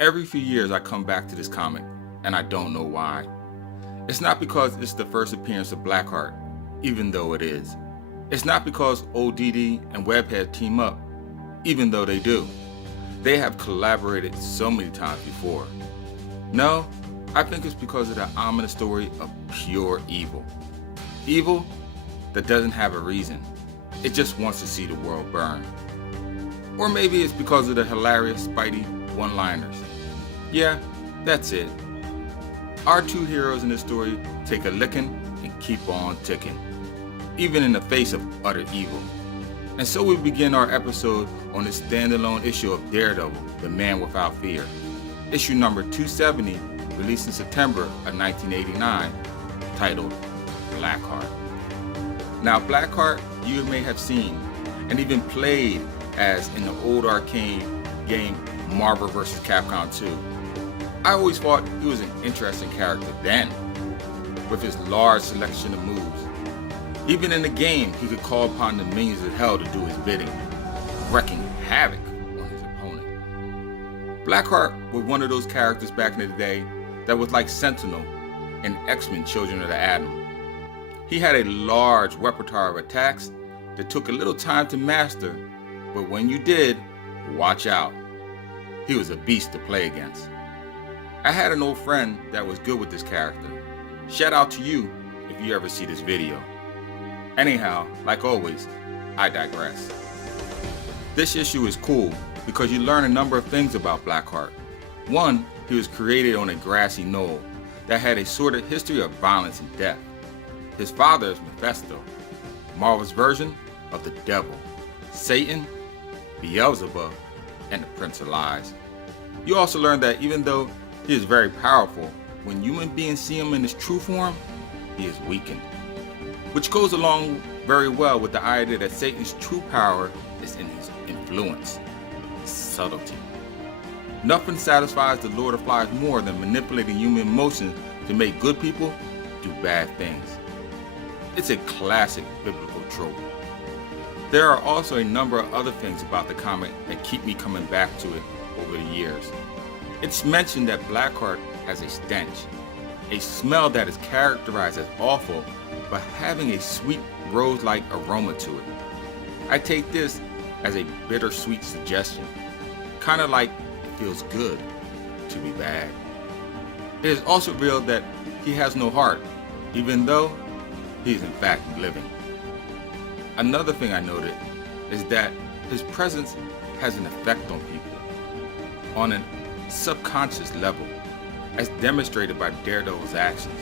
Every few years I come back to this comic, and I don't know why. It's not because it's the first appearance of Blackheart, even though it is. It's not because ODD and Webhead team up, even though they do. They have collaborated so many times before. No, I think it's because of the ominous story of pure evil. Evil that doesn't have a reason. It just wants to see the world burn. Or maybe it's because of the hilarious Spidey one-liners. Yeah, that's it. Our two heroes in this story take a licking and keep on ticking, even in the face of utter evil. And so we begin our episode on this standalone issue of Daredevil, The Man Without Fear. Issue number 270, released in September of 1989, titled Blackheart. Now Blackheart you may have seen and even played as in the old arcade game Marvel vs. Capcom 2. I always thought he was an interesting character then, with his large selection of moves. Even in the game, he could call upon the minions of hell to do his bidding, wreaking havoc on his opponent. Blackheart was one of those characters back in the day that was like Sentinel in X-Men Children of the Atom. He had a large repertoire of attacks that took a little time to master, but when you did, watch out. He was a beast to play against. I had an old friend that was good with this character. Shout out to you if you ever see this video. Anyhow, like always, I digress. This issue is cool because you learn a number of things about Blackheart. One, he was created on a grassy knoll that had a sordid history of violence and death. His father is Mephisto, Marvel's version of the devil, Satan, Beelzebub, and the Prince of Lies. You also learn that even though he is very powerful, when human beings see him in his true form, he is weakened. Which goes along very well with the idea that Satan's true power is in his influence, his subtlety. Nothing satisfies the Lord of Flies more than manipulating human emotions to make good people do bad things. It's a classic biblical trope. There are also a number of other things about the comic that keep me coming back to it over the years. It's mentioned that Blackheart has a stench, a smell that is characterized as awful, but having a sweet rose-like aroma to it. I take this as a bittersweet suggestion, kind of like it feels good to be bad. It is also revealed that he has no heart, even though he is in fact living. Another thing I noted is that his presence has an effect on people, on a subconscious level, as demonstrated by Daredevil's actions.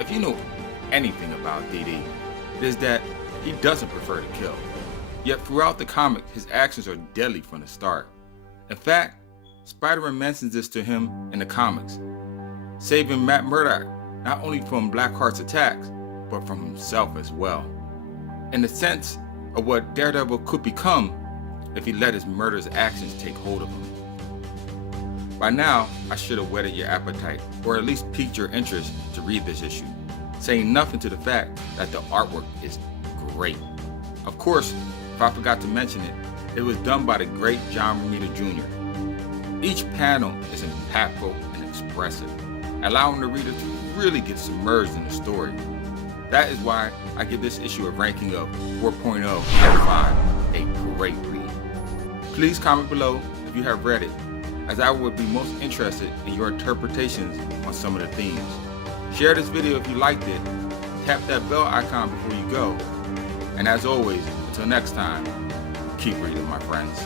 If you know anything about DD, it is that he doesn't prefer to kill. Yet throughout the comic, his actions are deadly from the start. In fact, Spider-Man mentions this to him in the comics, saving Matt Murdock not only from Blackheart's attacks, but from himself as well, in the sense of what Daredevil could become if he let his murderous actions take hold of him. By now, I should have whetted your appetite, or at least piqued your interest to read this issue, saying nothing to the fact that the artwork is great. Of course, if I forgot to mention it, it was done by the great John Romita Jr. Each panel is impactful and expressive, allowing the reader to really get submerged in the story. That is why I give this issue a ranking of 4.0 out of 5, a great read. Please comment below if you have read it, as I would be most interested in your interpretations on some of the themes. Share this video if you liked it, tap that bell icon before you go, and as always, until next time, keep reading, my friends.